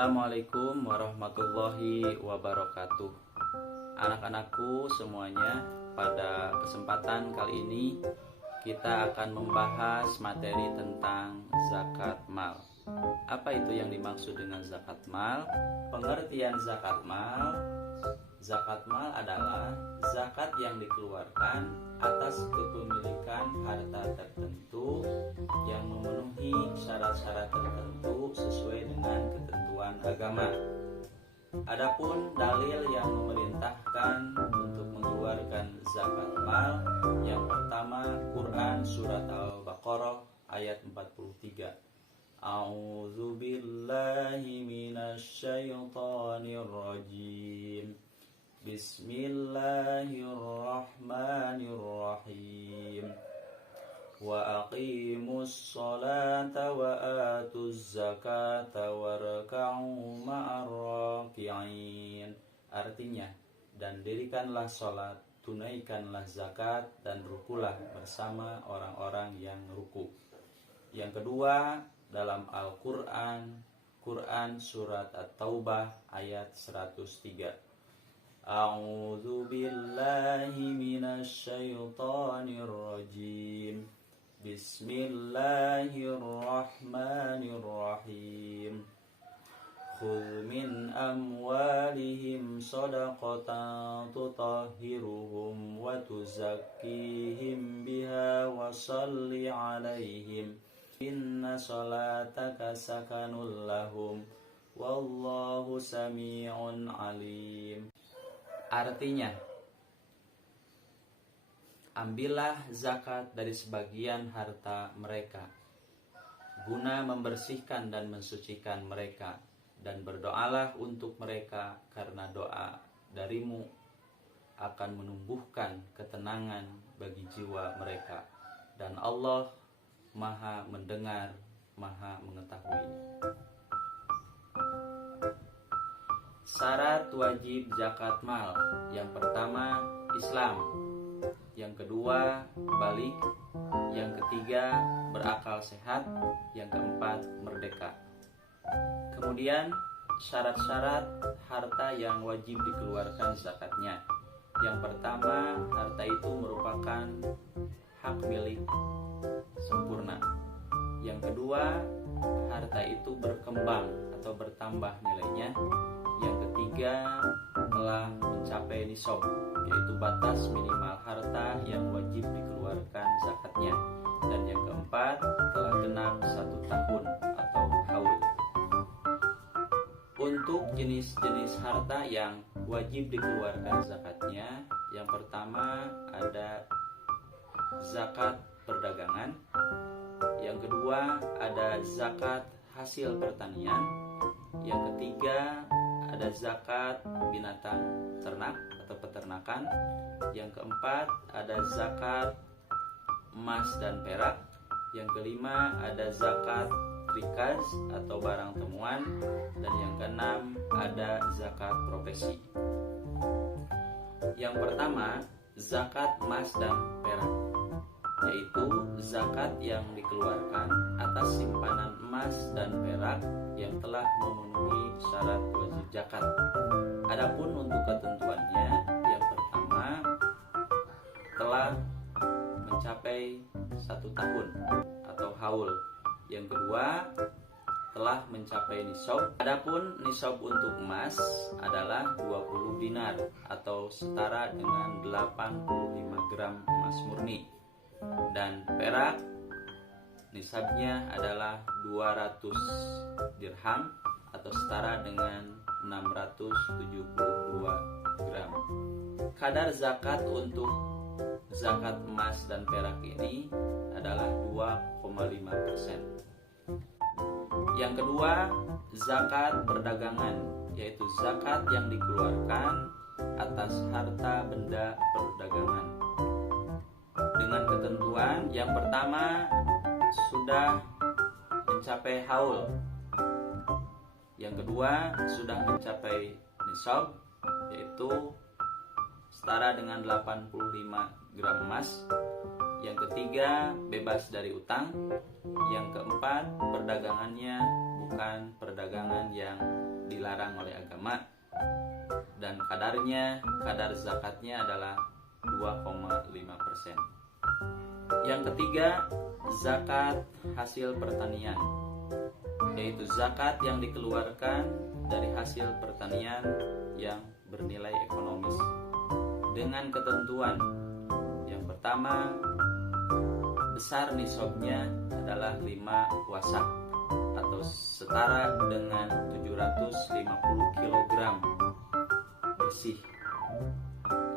Assalamualaikum warahmatullahi wabarakatuh. Anak-anakku semuanya, pada kesempatan kali ini kita akan membahas materi tentang zakat mal. Apa itu yang dimaksud dengan zakat mal? Pengertian zakat mal adalah zakat yang dikeluarkan atas kepemilikan harta tertentu yang memenuhi syarat-syarat tertentu sesuai dengan ketentuan agama. Adapun dalil yang memerintahkan untuk mengeluarkan zakat mal, yang pertama Quran surat Al-Baqarah ayat 43. A'udzu billahi minasyaitonir rajim. Bismillahirrahmanirrahim. Wa aqimus sholata wa atuz zakata warka'u ma'ar raki'in. Artinya, dan dirikanlah sholat, tunaikanlah zakat, dan rukulah bersama orang-orang yang ruku. Yang kedua, dalam Al-Quran, Quran surat At-Taubah ayat 103. A'udzu billahi minasyaitonir rajim. Bismillahirrahmanirrahim. Khudh min amwalihim shadaqatan tutahhiruhum wa tuzakkihim biha wa shalli 'alaihim. Inna salataka sakanul lahum wallahu sami'un alim. Artinya, ambillah zakat dari sebagian harta mereka, guna membersihkan dan mensucikan mereka, dan berdoalah untuk mereka, karena doa darimu akan menumbuhkan ketenangan bagi jiwa mereka, dan Allah Maha mendengar, Maha mengetahui. Syarat wajib zakat mal. Yang pertama, Islam. Yang kedua, balik. Yang ketiga, berakal sehat. Yang keempat, merdeka. Kemudian, syarat-syarat harta yang wajib dikeluarkan zakatnya. Yang pertama, harta itu merupakan hak milik sempurna. Yang kedua, harta itu berkembang atau bertambah nilainya. Yang ketiga, telah mencapai nisab, yaitu batas minimal harta yang wajib dikeluarkan zakatnya. Dan yang keempat, telah genap 1 tahun atau haul. Untuk jenis-jenis harta yang wajib dikeluarkan zakatnya, yang pertama ada zakat perdagangan. Yang kedua ada zakat hasil pertanian. Yang ketiga ada zakat binatang ternak atau peternakan. Yang keempat ada zakat emas dan perak. Yang kelima ada zakat rikaz atau barang temuan. Dan yang keenam ada zakat profesi. Yang pertama, zakat emas dan perak, yaitu zakat yang dikeluarkan atas simpanan emas dan perak yang telah memenuhi syarat wajib zakat. Adapun untuk ketentuannya, yang pertama telah mencapai 1 tahun atau haul. Yang kedua telah mencapai nisab. Adapun nisab untuk emas adalah 20 dinar atau setara dengan 85 gram emas murni. Dan perak nisabnya adalah 200 dirham atau setara dengan 672 gram. Kadar zakat untuk zakat emas dan perak ini adalah 2,5%. Yang kedua, zakat perdagangan, yaitu zakat yang dikeluarkan atas harta benda perdagangan. Dengan ketentuan, yang pertama sudah mencapai haul. Yang kedua sudah mencapai nisab, yaitu setara dengan 85 gram emas. Yang ketiga, bebas dari utang. Yang keempat, perdagangannya bukan perdagangan yang dilarang oleh agama. Dan kadar zakatnya adalah 2,5%. Yang ketiga, zakat hasil pertanian, yaitu zakat yang dikeluarkan dari hasil pertanian yang bernilai ekonomis dengan ketentuan. Yang pertama, besar nisabnya adalah 5 wasak atau setara dengan 750 kg bersih.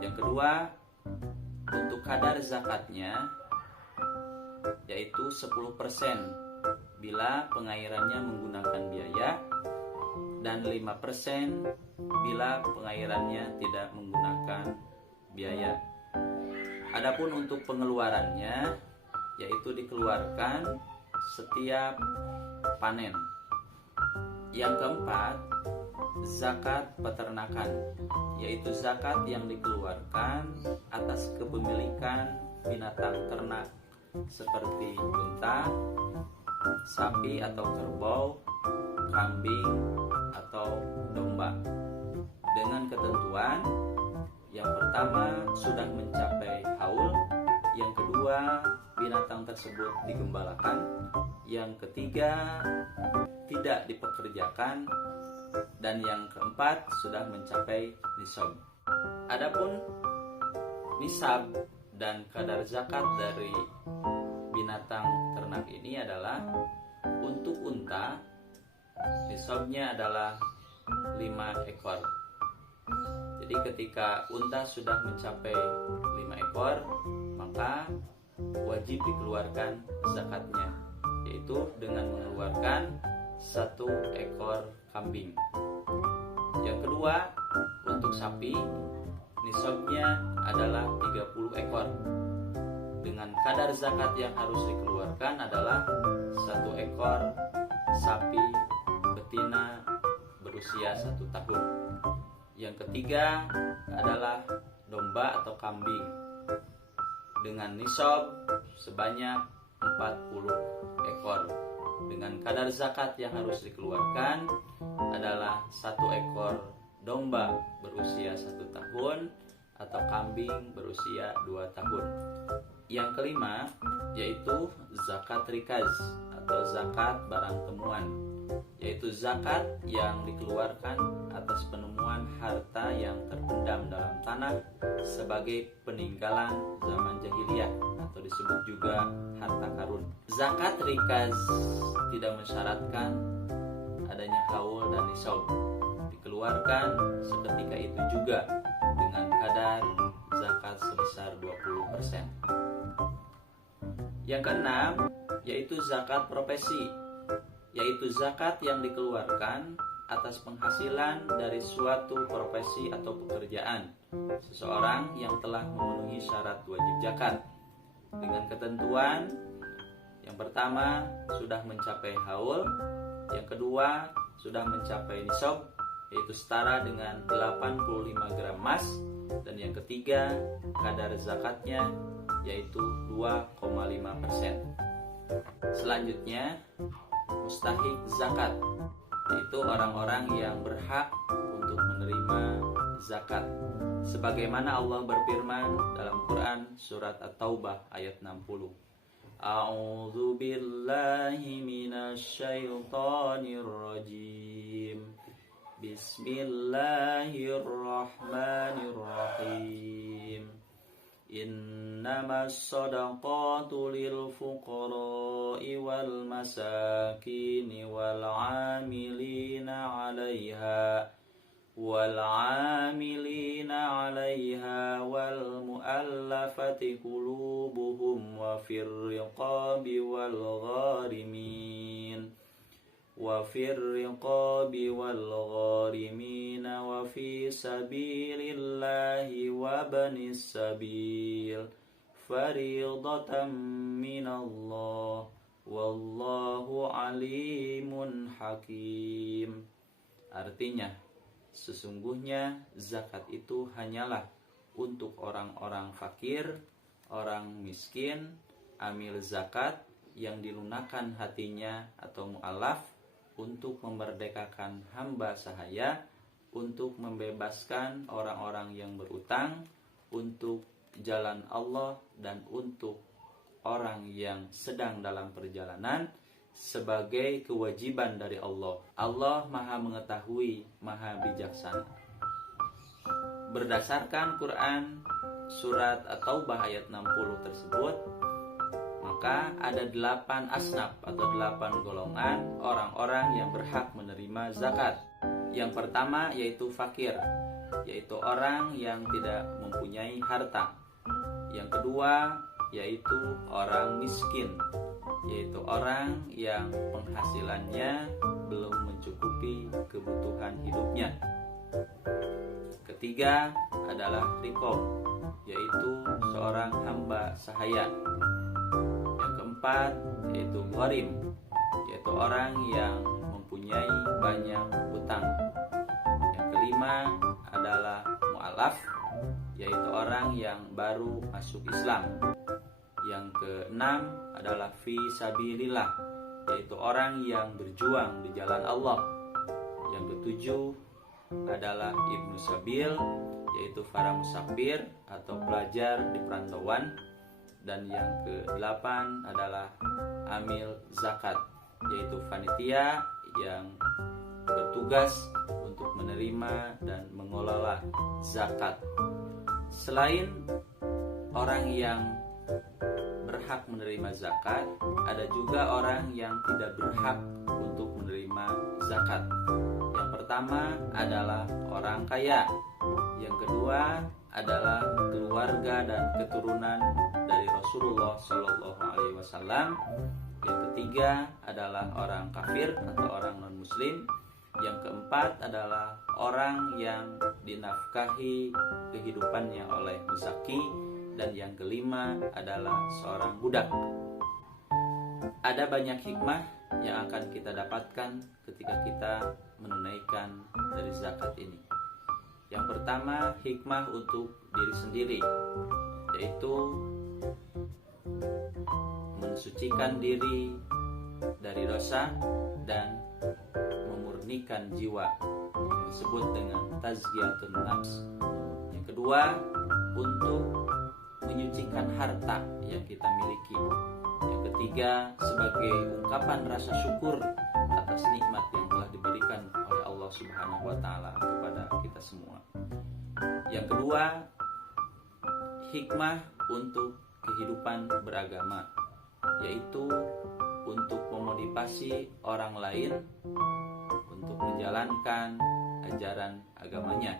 Yang kedua, untuk kadar zakatnya yaitu 10% bila pengairannya menggunakan biaya dan 5% bila pengairannya tidak menggunakan biaya. Adapun untuk pengeluarannya yaitu dikeluarkan setiap panen. Yang keempat, zakat peternakan, yaitu zakat yang dikeluarkan atas kepemilikan binatang ternak seperti unta, sapi atau kerbau, kambing atau domba, dengan ketentuan. Yang pertama, sudah mencapai haul. Yang kedua, binatang tersebut digembalakan. Yang ketiga, tidak dipekerjakan. Dan yang keempat, sudah mencapai nisab. Adapun nisab dan kadar zakat dari binatang ternak ini adalah untuk unta, nisabnya adalah 5 ekor. Jadi ketika unta sudah mencapai 5 ekor, maka wajib dikeluarkan zakatnya, yaitu dengan mengeluarkan 1 ekor kambing. Yang kedua, untuk sapi, nisabnya adalah 30 ekor. Dengan kadar zakat yang harus dikeluarkan adalah 1 ekor sapi betina berusia 1 tahun. Yang ketiga adalah domba atau kambing dengan nisab sebanyak 40 ekor. Dengan kadar zakat yang harus dikeluarkan adalah 1 ekor domba berusia 1 tahun atau kambing berusia 2 tahun. Yang kelima yaitu zakat rikaz atau zakat barang temuan, yaitu zakat yang dikeluarkan atas penemuan harta yang terpendam dalam tanah sebagai peninggalan zaman jahiliyah atau disebut juga harta karun. Zakat rikaz tidak mensyaratkan adanya haul dan nisab, dikeluarkan seketika itu juga dengan kadar zakat sebesar 20%. Yang keenam yaitu zakat profesi, yaitu zakat yang dikeluarkan atas penghasilan dari suatu profesi atau pekerjaan seseorang yang telah memenuhi syarat wajib zakat dengan ketentuan. Yang pertama, sudah mencapai haul. Yang kedua, sudah mencapai nisab, yaitu setara dengan 85 gram emas. Dan yang ketiga, kadar zakatnya yaitu 2,5%. Selanjutnya, mustahik zakat, yaitu orang-orang yang berhak untuk menerima zakat. Sebagaimana Allah berfirman dalam Quran surat At-Taubah ayat 60. A'udzu billahi minasy syaithanir rajim. Bismillahirrahmanirrahim. Innamas shadaqatu lil fuqara'i wal masakini wal 'amilina 'alaiha wal mu'allafati qulubuhum wa fir riqabi wal gharimin wa fi sabilillahi wa banis sabil fariidatan minallah wallahu alimun hakim. Artinya, sesungguhnya zakat itu hanyalah untuk orang-orang fakir, orang miskin, amil zakat yang dilunakkan hatinya atau mu'alaf untuk memerdekakan hamba sahaya, untuk membebaskan orang-orang yang berutang, untuk jalan Allah, dan untuk orang yang sedang dalam perjalanan sebagai kewajiban dari Allah. Allah Maha mengetahui, Maha bijaksana. Berdasarkan Quran surat At-Taubah ayat 60 tersebut, maka ada 8 asnaf atau 8 golongan orang-orang yang berhak menerima zakat. Yang pertama yaitu fakir, yaitu orang yang tidak mempunyai harta. Yang kedua yaitu orang miskin, yaitu orang yang penghasilannya belum mencukupi kebutuhan hidupnya. Ketiga adalah riqab, yaitu seorang hamba sahaya. Yang keempat yaitu gharim, yaitu orang yang mempunyai banyak hutang. Yang kelima adalah mu'alaf, yaitu orang yang baru masuk Islam. Yang keenam adalah fi sabilillah, yaitu orang yang berjuang di jalan Allah. Yang ketujuh adalah ibnu sabil, yaitu para musafir atau pelajar di perantauan. Dan yang ke-8 adalah amil zakat, yaitu panitia yang bertugas untuk menerima dan mengelola zakat. Selain orang yang berhak menerima zakat, ada juga orang yang tidak berhak untuk menerima zakat. Yang pertama adalah orang kaya. Yang kedua adalah keluarga dan keturunan dari Rasulullah Shallallahu Alaihi Wasallam. Yang ketiga adalah orang kafir atau orang non-muslim. Yang keempat adalah orang yang dinafkahi kehidupannya oleh musaki. Dan yang kelima adalah seorang budak. Ada banyak hikmah yang akan kita dapatkan ketika kita menunaikan dari zakat ini. Yang pertama, hikmah untuk diri sendiri, yaitu mensucikan diri dari dosa dan memurnikan jiwa, yang disebut dengan tazkiyatun nafs. Yang kedua, untuk menyucikan harta yang kita miliki. Yang ketiga, sebagai ungkapan rasa syukur atas nikmat yang telah diberikan oleh Allah Subhanahu wa taala kepada kita semua. Yang kedua, hikmah untuk kehidupan beragama, yaitu untuk memotivasi orang lain untuk menjalankan ajaran agamanya.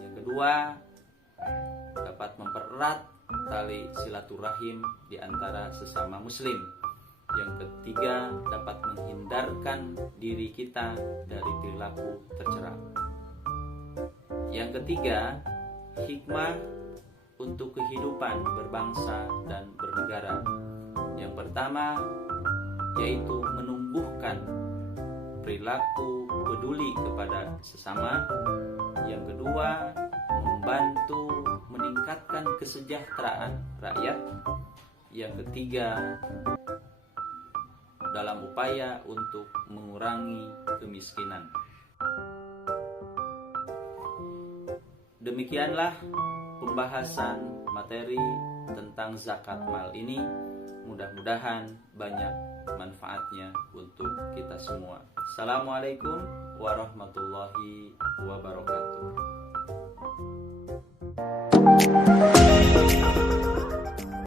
Yang kedua, dapat mempererat tali silaturahim di antara sesama muslim. Yang ketiga, dapat menghindarkan diri kita dari perilaku tercela. Yang ketiga, hikmah untuk kehidupan berbangsa dan bernegara. Yang pertama yaitu menumbuhkan perilaku peduli kepada sesama. Yang kedua, membantu meningkatkan kesejahteraan rakyat. Yang ketiga, dalam upaya untuk mengurangi kemiskinan. Demikianlah pembahasan materi tentang zakat mal ini. Mudah-mudahan banyak manfaatnya untuk kita semua. Assalamualaikum warahmatullahi wabarakatuh.